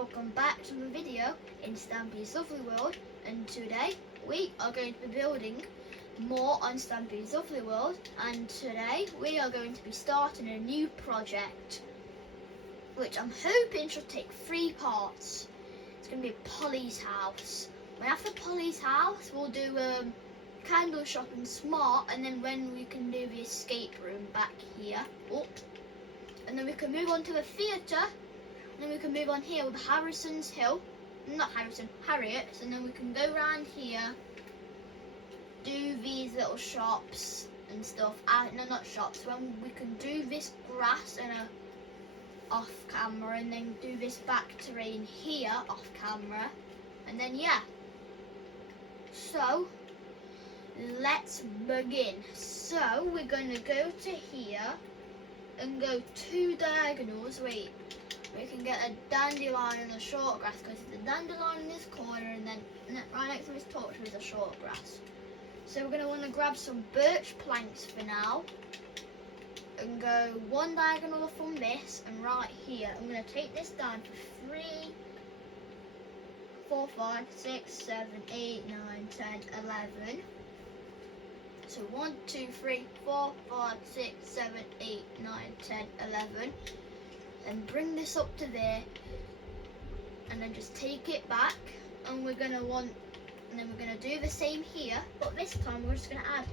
welcome back to the video in Stampy's lovely world, and today we are going to be building more on Stampy's lovely world, and today we are going to be starting a new project which I'm hoping should take 3 parts. It's going to be Polly's house. When after Polly's house we'll do candle shop and smart, and then when we can do the escape room back here up, and then we can move on to the theatre. And then we can move on here with Harrison's Hill, not Harrison, Harriet's, and then we can go around here, do these little shops and stuff. No, not shops. When we can do this grass and off camera, and then do this back terrain here off camera, and then yeah. So let's begin. So we're gonna go to here and go 2 diagonals. Wait. We can get a dandelion and a short grass, because there's a dandelion in this corner, and then right next to this torch is a short grass. So we're going to want to grab some birch planks for now and go 1 diagonal from this, and right here I'm going to take this down for 3, 4, 5, 6, 7, 8, 9, 10, 11. So 1, 2, 3, 4, 5, 6, 7, 8, 9, 10, 11. And bring this up to there, and then just take it back, and we're gonna do the same here, but this time we're just gonna add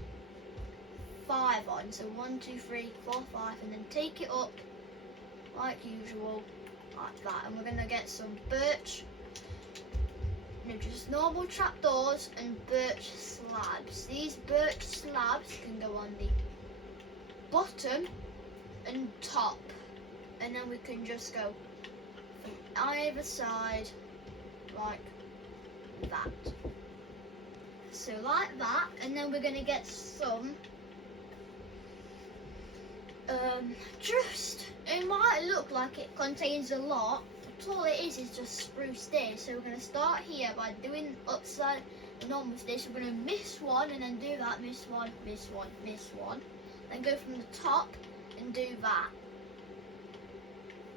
5 on. So 1, 2, 3, 4, 5, and then take it up like usual, like that. And we're gonna get some birch, just normal trapdoors and birch slabs. These birch slabs can go on the bottom and top. And then we can just go from either side like that. So like that, and then we're going to get some, it might look like it contains a lot, but all it is just spruce stairs. So we're going to start here by doing upside the normal stairs. We're going to miss one and then do that, miss one, miss one, miss one. Then go from the top and do that.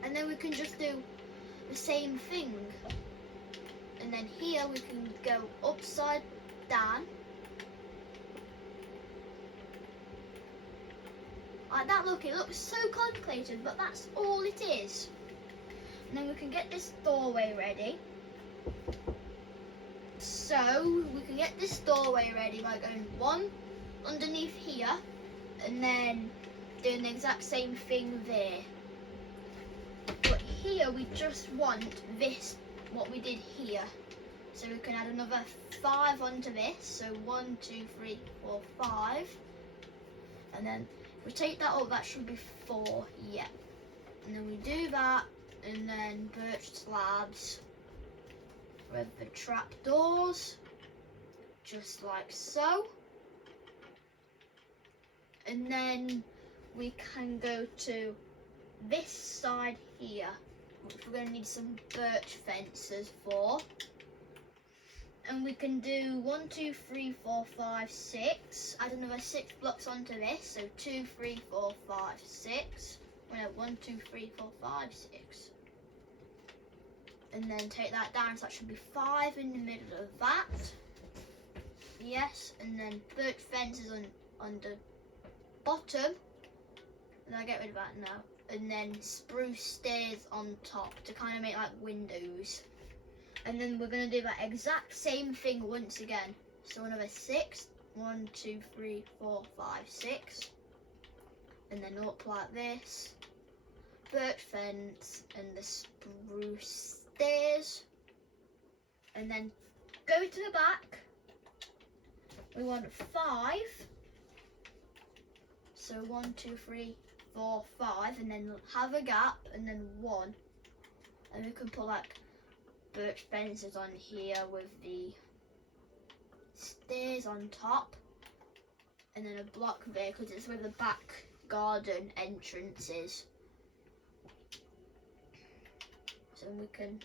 And then we can just do the same thing. And then here we can go upside down. Like that, look, it looks so complicated, but that's all it is. And then we can get this doorway ready. So we can get this doorway ready by going 1 underneath here, and then doing the exact same thing there. But here we just want this, what we did here. So we can add another 5 onto this. So 1, 2, 3, 4, 5. And then if we take that up, that should be 4, yeah. And then we do that, and then birch slabs with the trapdoors, just like so. And then we can go to this side here, which we're going to need some birch fences for. And we can do 1, 2, 3, 4, 5, 6. Add another 6 blocks onto this. So 2, 3, 4, 5, 6. Well, no, 1, 2, 3, 4, 5, 6. And then take that down, so that should be 5 in the middle of that. Yes, and then birch fences on the bottom. And I'll get rid of that now. And then spruce stairs on top to kind of make like windows. And then we're going to do that exact same thing once again. So another 6. 1, 2, 3, 4, 5, 6. And then up like this. Birch fence and the spruce stairs. And then go to the back. We want 5. So 1, 2, 3, 4, 5, and then have a gap, and then 1, and we can put like birch fences on here with the stairs on top, and then a block there because it's where the back garden entrance is. So we can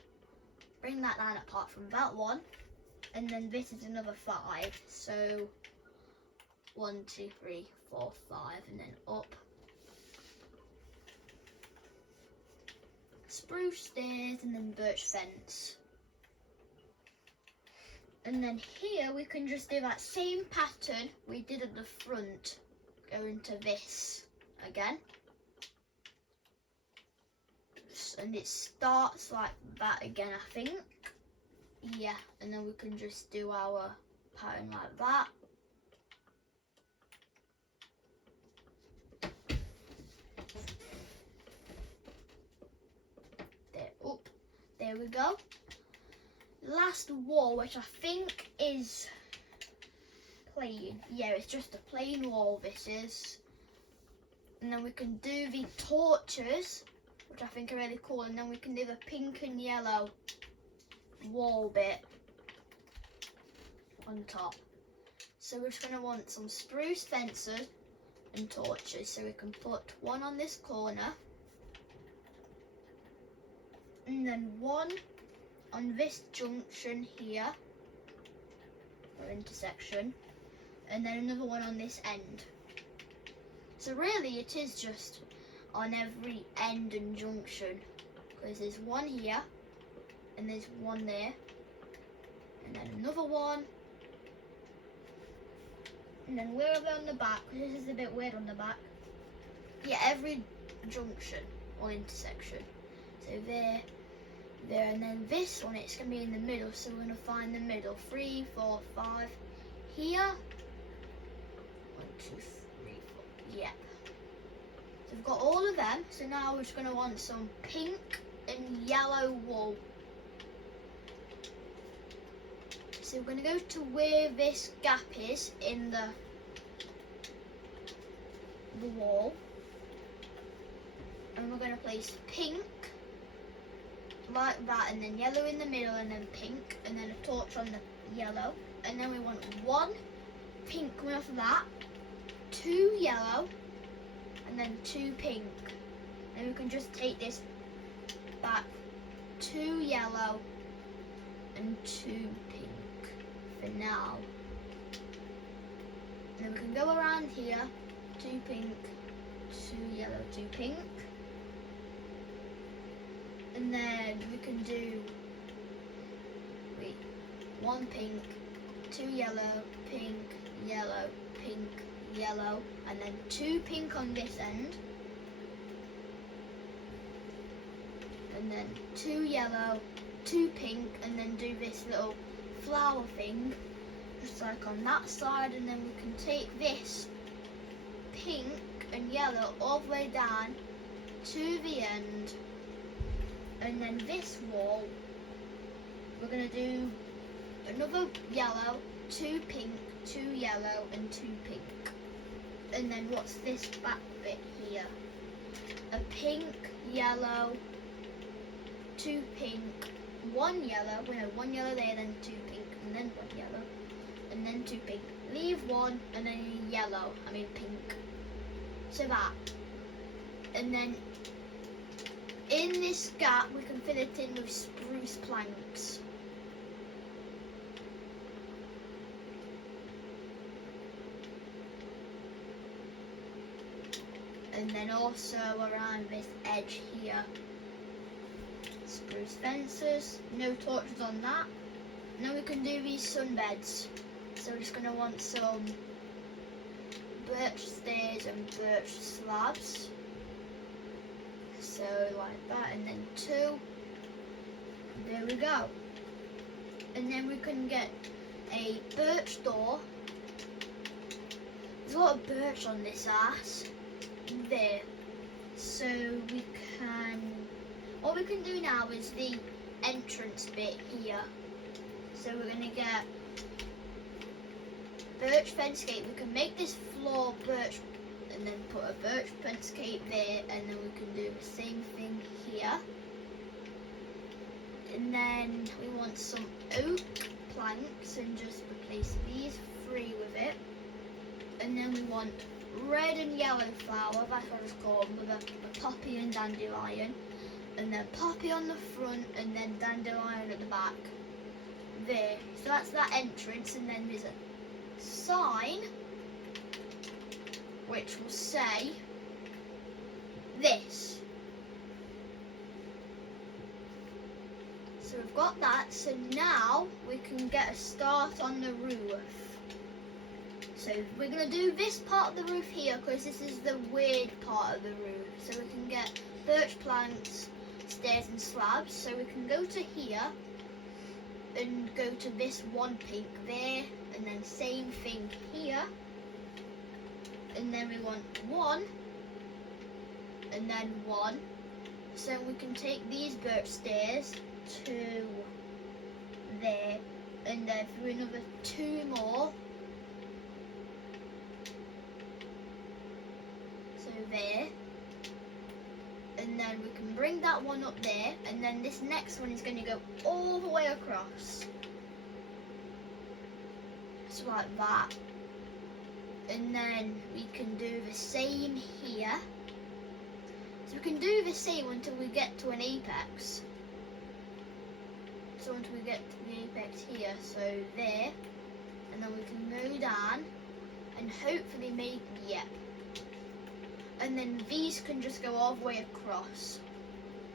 bring that line apart from that one, and then this is another 5. So 1, 2, 3, 4, 5, and then up. spruce stairs and then birch fence. And then here we can just do that same pattern we did at the front. Go into this again. And it starts like that again, I think. Yeah, and then we can just do our pattern like that. There we go. Last wall, which I think is plain. Yeah, it's just a plain wall, this is. And then we can do the torches, which I think are really cool. And then we can do the pink and yellow wall bit on top. So we're just going to want some spruce fences and torches. So we can put one on this corner. And then one on this junction here, or intersection, and then another one on this end. So really it is just on every end and junction, because there's one here, and there's one there, and then another one, and then we're over on the back, because this is a bit weird on the back. Yeah, every junction or intersection. So there, and then this one, it's going to be in the middle, so we're going to find the middle. 3, 4, 5 here. 1, 2, 3, 4. Yep. So we've got all of them. So now we're just going to want some pink and yellow wool. So we're going to go to where this gap is in the wall, and we're going to place pink like that, and then yellow in the middle, and then pink, and then a torch on the yellow, and then we want one pink coming off of that, 2 yellow, and then 2 pink. And we can just take this back, 2 yellow and 2 pink for now. And then we can go around here, 2 pink, 2 yellow, 2 pink. And then we can do, 1 pink, 2 yellow, pink, yellow, pink, yellow, and then 2 pink on this end. And then 2 yellow, 2 pink, and then do this little flower thing, just like on that side. And then we can take this pink and yellow all the way down to the end. And then this wall, we're going to do another yellow, 2 pink, 2 yellow, and 2 pink. And then what's this back bit here? A pink, yellow, 2 pink, 1 yellow, we have 1 yellow there, then 2 pink, and then 1 yellow, and then 2 pink. Leave 1, and then pink. So that. And then in this gap, we can fill it in with spruce planks. And then also around this edge here, spruce fences, no torches on that. And then we can do these sunbeds. So we're just going to want some birch stairs and birch slabs. So like that, and then 2. There we go. And then we can get a birch door. There's a lot of birch on this ass. There. So what we can do now is the entrance bit here. So we're going to get birch fence gate. We can make this floor birch and then put a birch fence gate there, and then we can do the same thing here. And then we want some oak planks and just replace these 3 with it. And then we want red and yellow flower, that's what it's called, with a poppy and dandelion. And then poppy on the front, and then dandelion at the back. There. So that's that entrance, and then there's a sign which will say this. So we've got that, so now we can get a start on the roof. So we're going to do this part of the roof here because this is the weird part of the roof. So we can get birch planks, stairs and slabs. So we can go to here and go to this one pink there, and then same thing here. And then we want one, and then one. So we can take these birch stairs to there, and then through another two more. So there. And then we can bring that one up there, and then this next one is going to go all the way across. So like that. And then we can do the same here. So we can do the same until we get to an apex. So until we get to the apex here, so there. And then we can go down and hopefully make, yep. And then these can just go all the way across.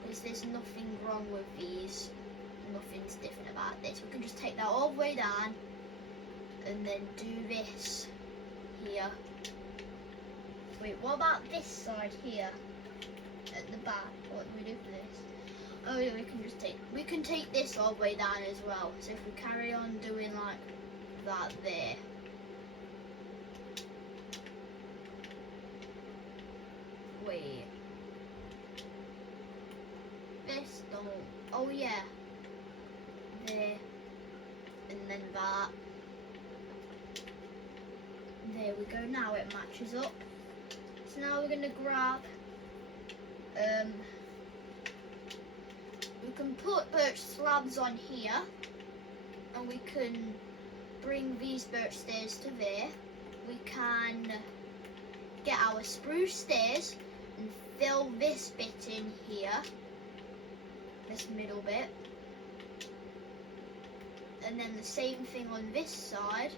Because there's nothing wrong with these. Nothing's different about this. We can just take that all the way down and then do this here. Wait, what about this side here? At the back, what do we do for this? Oh yeah, we can take this all the way down as well. So if we carry on doing like that there. Wait. This don't. Oh yeah. There. And then that. There we go. Now it matches up. So now we're gonna grab. We can put birch slabs on here, and we can bring these birch stairs to there. We can get our spruce stairs and fill this bit in here, this middle bit, and then the same thing on this side.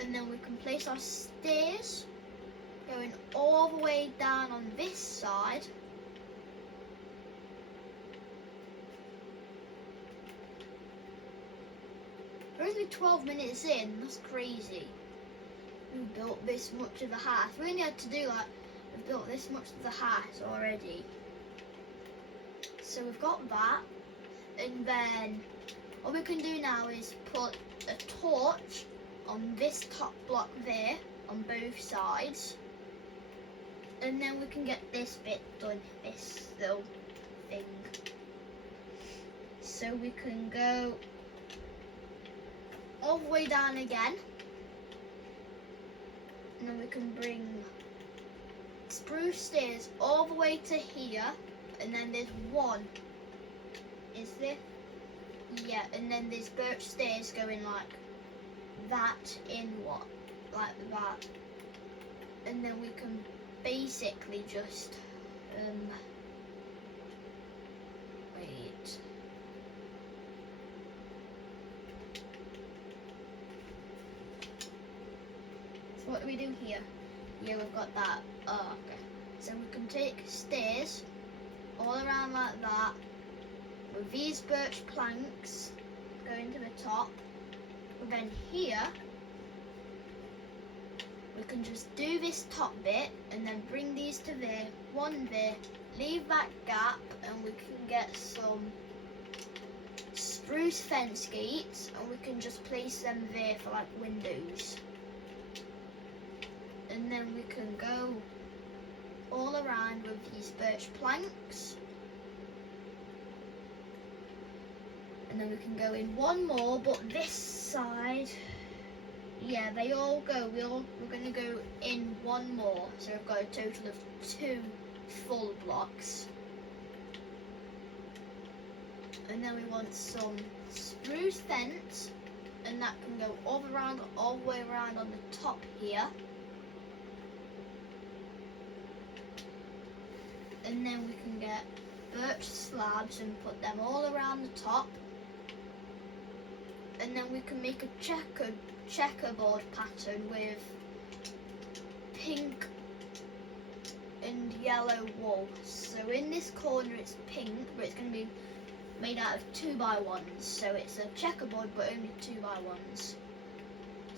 And then we can place our stairs going all the way down on this side. We're only 12 minutes in, that's crazy. We built this much of the house. We only had to do like, we've built this much of the house already. So we've got that. And then what we can do now is put a torch on this top block there, on both sides. And then we can get this bit done, this little thing. So we can go all the way down again. And then we can bring spruce stairs all the way to here. And then there's one. Is there? Yeah, and then there's birch stairs going like that in what? Like that. And then we can basically just wait. So what do we do here? Yeah, we've got that. Oh, okay. So we can take stairs all around like that with these birch planks going to the top. But then here we can just do this top bit and then bring these to there, one there, leave that gap, and we can get some spruce fence gates, and we can just place them there for like windows. And then we can go all around with these birch planks. And then we can go in one more, but this side, yeah, they all go. We're going to go in one more. So we've got a total of 2 full blocks. And then we want some spruce fence, and that can go all the way around on the top here. And then we can get birch slabs and put them all around the top. And then we can make a checkerboard pattern with pink and yellow wool. So in this corner it's pink, but it's going to be made out of 2x1s. So it's a checkerboard, but only 2x1s.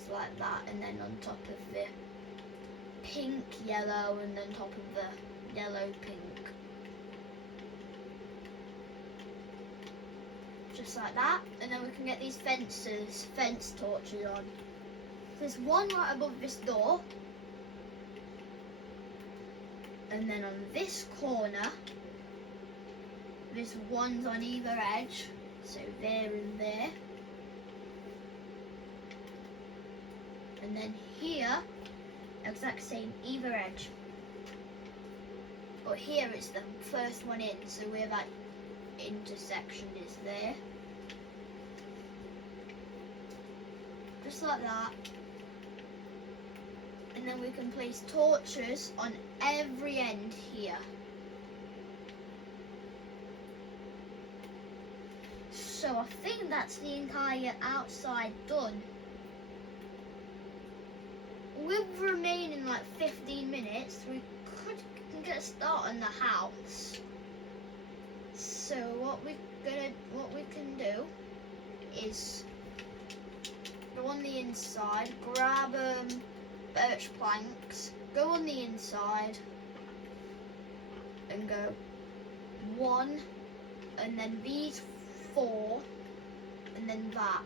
So like that, and then on top of the pink, yellow, and then top of the yellow, pink. Just like that, and then we can get these fence torches on. There's one right above this door, and then on this corner there's ones on either edge, so there and there, and then here exact same either edge, but here it's the first one in, so where that intersection is there, just like that. And then we can place torches on every end here. So I think that's the entire outside done. With remaining like 15 minutes, we can get a start on the house. So what we can do is go on the inside, grab birch planks, go on the inside and go 1, and then these 4, and then that.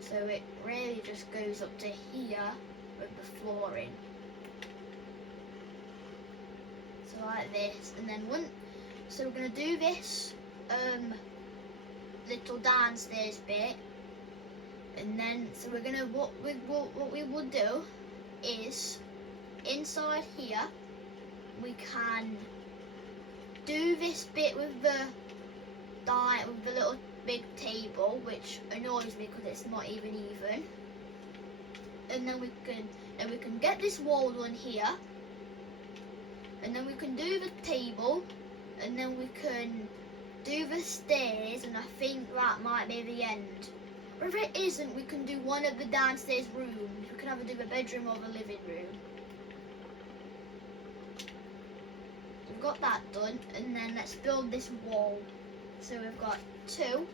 So it really just goes up to here with the flooring. So like this, and then so we're gonna do this little downstairs bit. And then, so we're gonna, what we will do is, inside here, we can do this bit with the little big table, which annoys me because it's not even. And then we can get this wall on here, and then we can do the table, and then we can do the stairs, and I think that might be the end. Or if it isn't, we can do one of the downstairs rooms. We can either do the bedroom or the living room. We've got that done, and then let's build this wall. So we've got 2,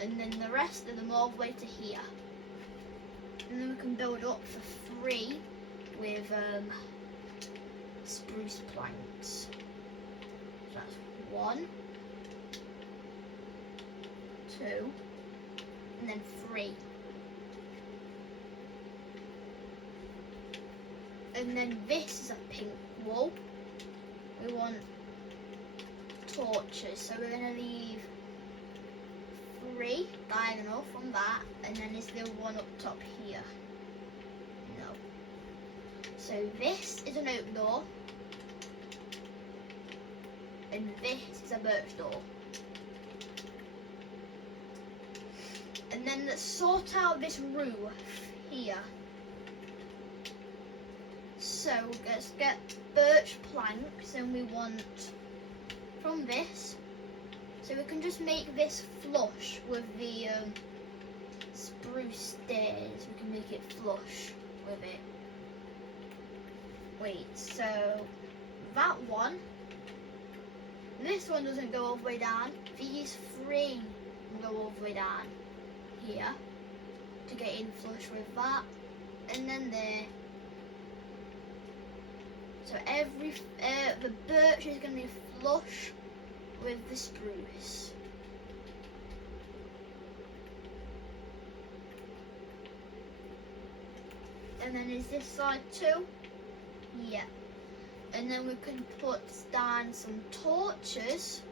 and then the rest of them all the way to here. And then we can build up for 3 with spruce planks. So that's 1, 2, and then 3. And then this is a pink wall. We want torches, so we're going to leave 3 diagonal from that, and then is there one up top here? No. So this is an oak door, and this is a birch door. And then let's sort out this roof here. So let's get birch planks, and we want from this. So we can just make this flush with the spruce stairs. We can make it flush with it. Wait, so that one. This one doesn't go all the way down. These 3 go all the way down here to get in flush with that, and then there. So the birch is going to be flush with the spruce. And then is this side too? Yeah. And then we can put down some torches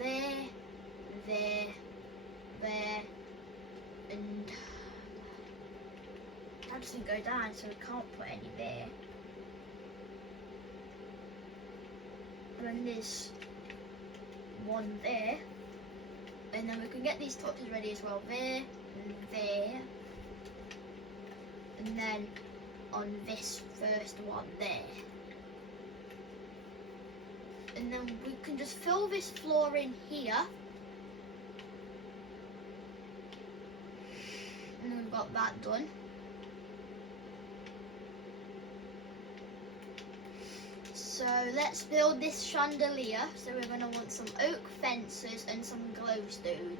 there, there, and that doesn't go down, so we can't put any there. And then there's one there, and then we can get these torches ready as well, there and there, and then on this first one there. And then we can just fill this floor in here. And then we've got that done. So let's build this chandelier. So we're going to want some oak fences and some glowstone.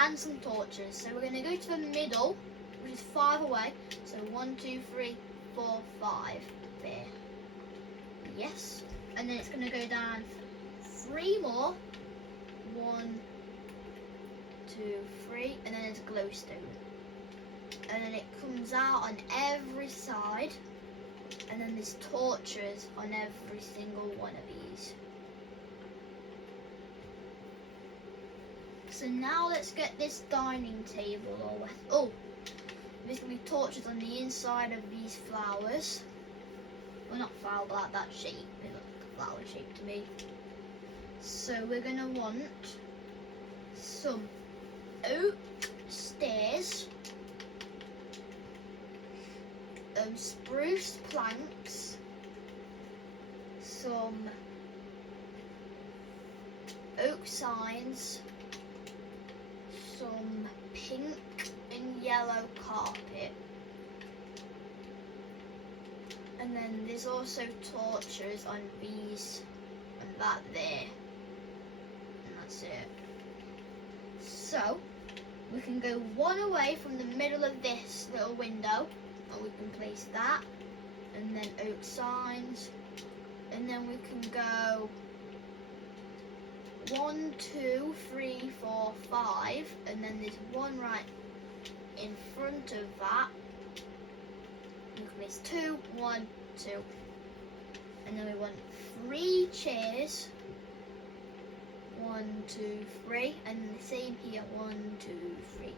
And some torches. So we're going to go to the middle, which is 5 away. So 1, 2, 3, 4, 5. There. Yes. And then it's going to go down 3 more. 1, 2, 3. And then there's glowstone. And then it comes out on every side. And then there's torches on every single one of these. So now let's get this dining table all wet. Oh, there's going to be torches on the inside of these flowers. Well, not flower, but that shape. They look like a flower shape to me. So we're going to want some oak stairs, spruce planks, some oak signs, some pink and yellow carpet, and then there's also torches on these and that there, and that's it. So we can go 1 away from the middle of this little window, and we can place that, and then oak signs, and then we can go 1, 2, 3, 4, 5, and then there's one right in front of that. We can place 2, 1, 2, and then we want 3 chairs. 1, 2, 3, and the same here. 1, 2, 3.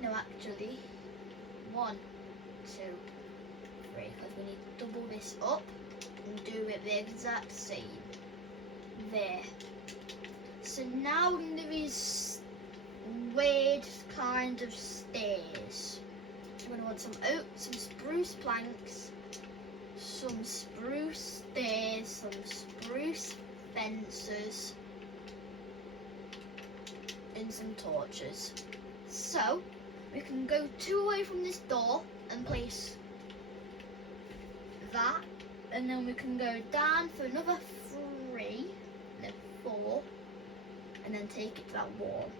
No, actually, 1, 2, 3, because we need to double this up and do it the exact same. There. So now there is weird kind of stairs. So we're going to want some oak, some spruce planks, some spruce stairs, some spruce fences, and some torches. So we can go 2 away from this door and place that, and then we can go down for another 3, and then 4, and then take it to that wall.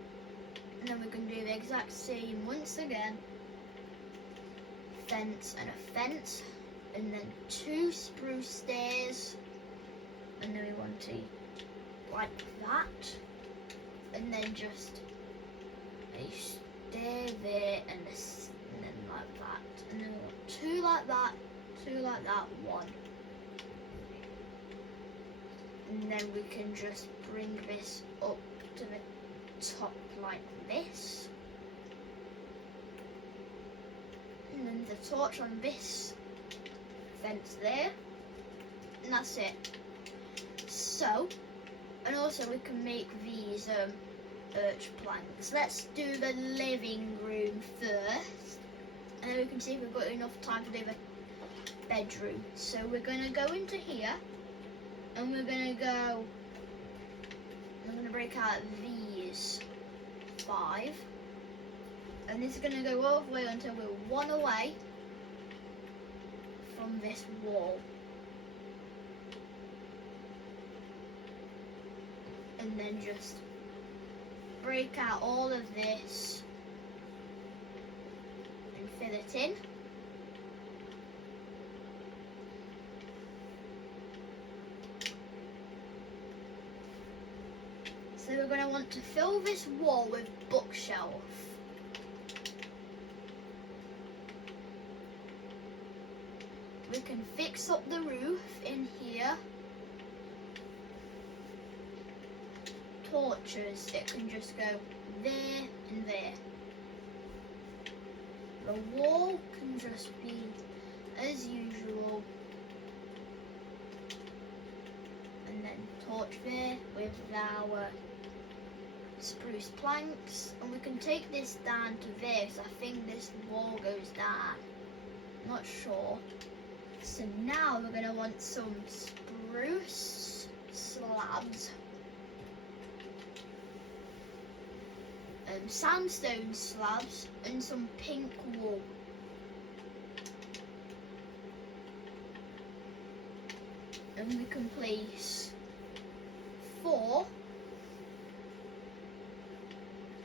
And then we can do the exact same once again. Fence and a fence, and then 2 spruce stairs, and then we want to like that, and then just a stair there, and then like that, and then we want 2 like that, 2 like that, 1. And then we can just bring this up to the top like this. And then the torch on this fence there. And that's it. So, and also we can make these birch planks. Let's do the living room first. And then we can see if we've got enough time to do the bedroom. So we're going to go into here. And we're going to go, I'm going to break out these 5. And this is going to go all the way until we're 1 away from this wall. And then just break out all of this and fill it in. So we're going to want to fill this wall with bookshelf. We can fix up the roof in here. Torches, it can just go there and there. The wall can just be as usual. And then torch there with our spruce planks, and we can take this down to this. I think this wall goes down, not sure. So now we're going to want some spruce slabs, sandstone slabs and some pink wool. And we can place 4,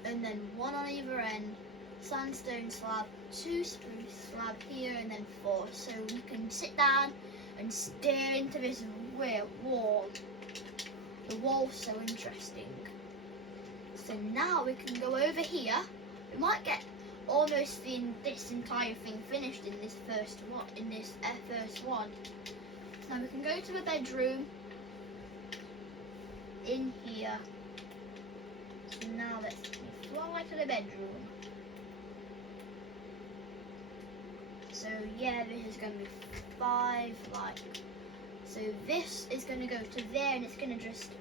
and then 1 on either end, sandstone slab, 2 spruce slab here, and then 4. So we can sit down and stare into this wall. The wall's so interesting. So now we can go over here. We might get almost this entire thing finished in this first one. Now we can go to the bedroom in here. So now let's fly to the bedroom. So yeah, this is going to be 5 so this is going to go to there, and it's going to just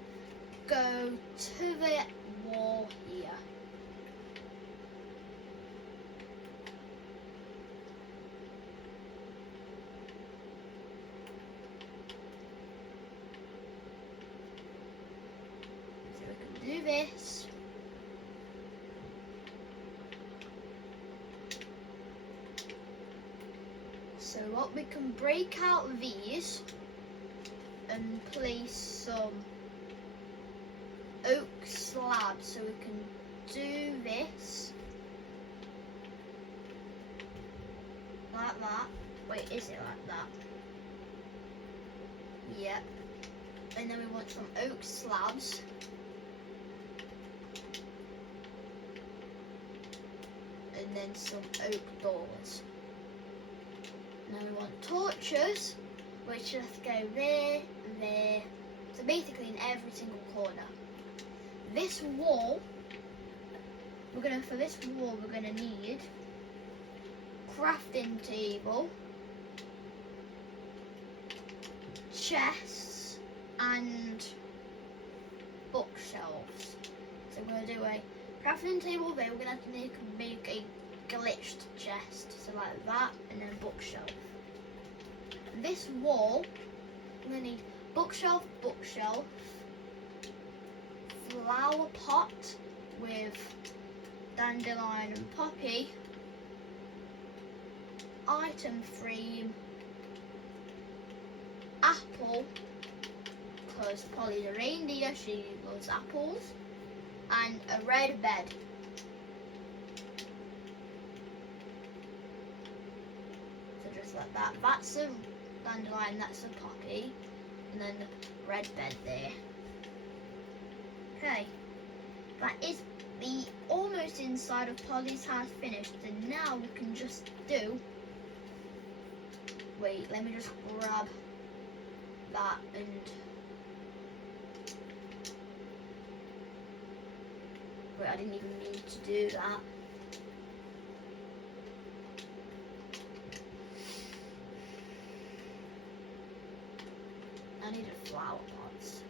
go to the wall here. So we can do this. So what we can break out these and place some oak slabs, so we can do this like that. Wait, is it like that? Yep. And then we want some oak slabs. And then some oak doors. Now we want torches, which let's go there, there. So basically in every single corner. This wall, for this wall we're gonna need crafting table, chests, and bookshelves. So we're gonna do a crafting table there. We're gonna have to make a glitched chest, so like that, and then bookshelf. This wall, we're gonna need bookshelf, flower pot with dandelion and poppy, item frame, apple, because Polly's a reindeer, she loves apples, and a red bed. So just like that. That's a dandelion, that's a poppy, and then the red bed there. Okay, that is the almost inside of Polly's house finished, and now we can just do, wait, let me just grab that and wait, I didn't even mean to do that. I needed flower pots.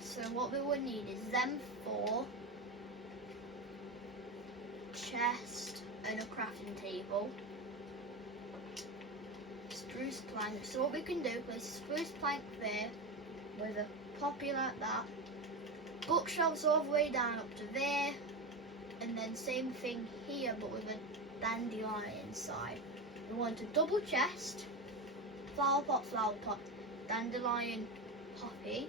So what we would need is them 4, chest and a crafting table, spruce plank. So what we can do, place a spruce plank there with a poppy like that, bookshelves all the way down up to there, and then same thing here but with a dandelion inside. We want a double chest, flower pot, dandelion, poppy,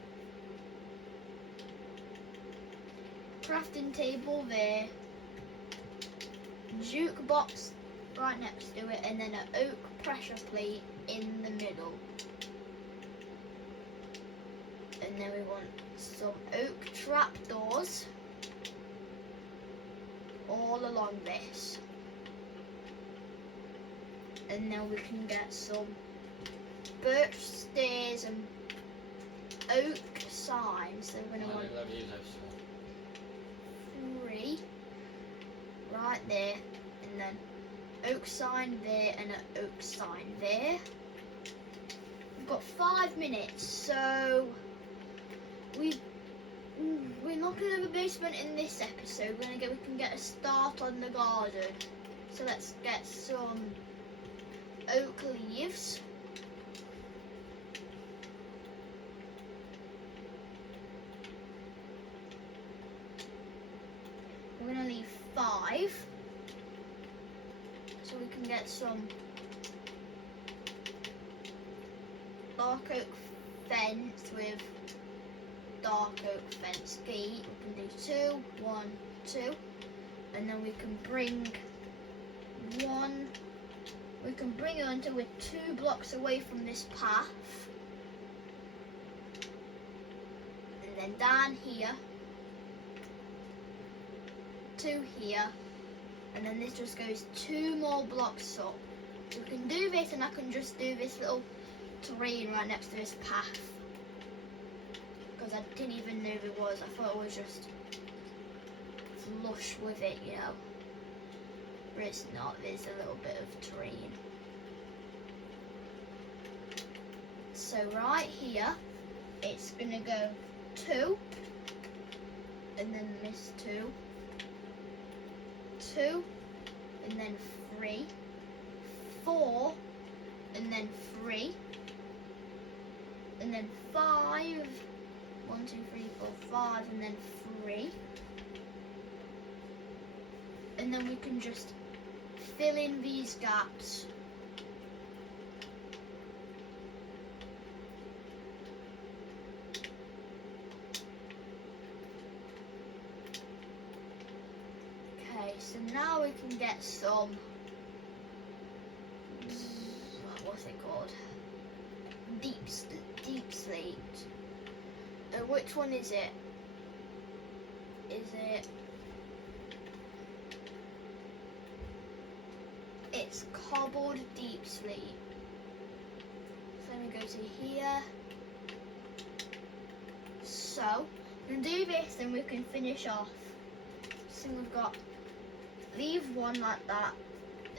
crafting table there, jukebox right next to it, and then an oak pressure plate in the middle. And then we want some oak trapdoors all along this. And then we can get some birch stairs and oak signs. So we're going to want 3 right there, and then oak sign there and an oak sign there. We've got 5 minutes, so we're not going to have a basement in this episode. We can get a start on the garden. So let's get some oak leaves. we're going to leave 5 so we can get some dark oak fence with dark oak fence gate. We can do 2, 1, 2, and then we can bring one. We can bring it until we're 2 blocks away from this path, and then down here, 2 here, and then this just goes 2 more blocks up. So we can do this, and I can just do this little terrain right next to this path, because I didn't even know it was. I thought it was just flush with it, you know. But it's not. There's a little bit of terrain. So right here, it's gonna go 2, and then this 2, 2, and then 3, 4, and then 3, and then 5. 1, 2, 3, 4, 5, and then 3. And then we can just fill in these gaps. Okay, so now we can get some, what's it called? Deep slate. Which one is it? It's cobbled deep slate. So let me go to here. So we can do this and we can finish off. So we've got leave 1 like that,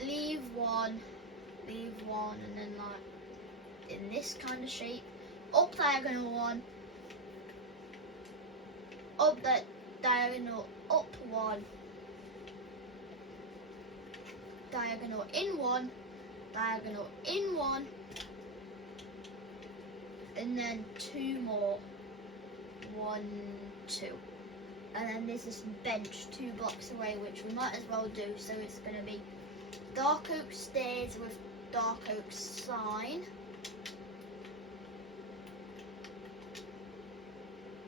leave 1, and then like in this kind of shape, up diagonal 1, up that diagonal, up 1, diagonal in 1, diagonal in 1, and then 2 more, 1, 2, and then there's this bench 2 blocks away, which we might as well do. So it's going to be dark oak stairs with dark oak sign,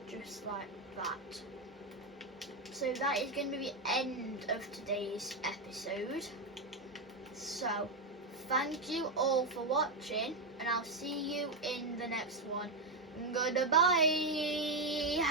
just like that. So that is going to be the end of today's episode. So thank you all for watching, and I'll see you in the next one. Goodbye.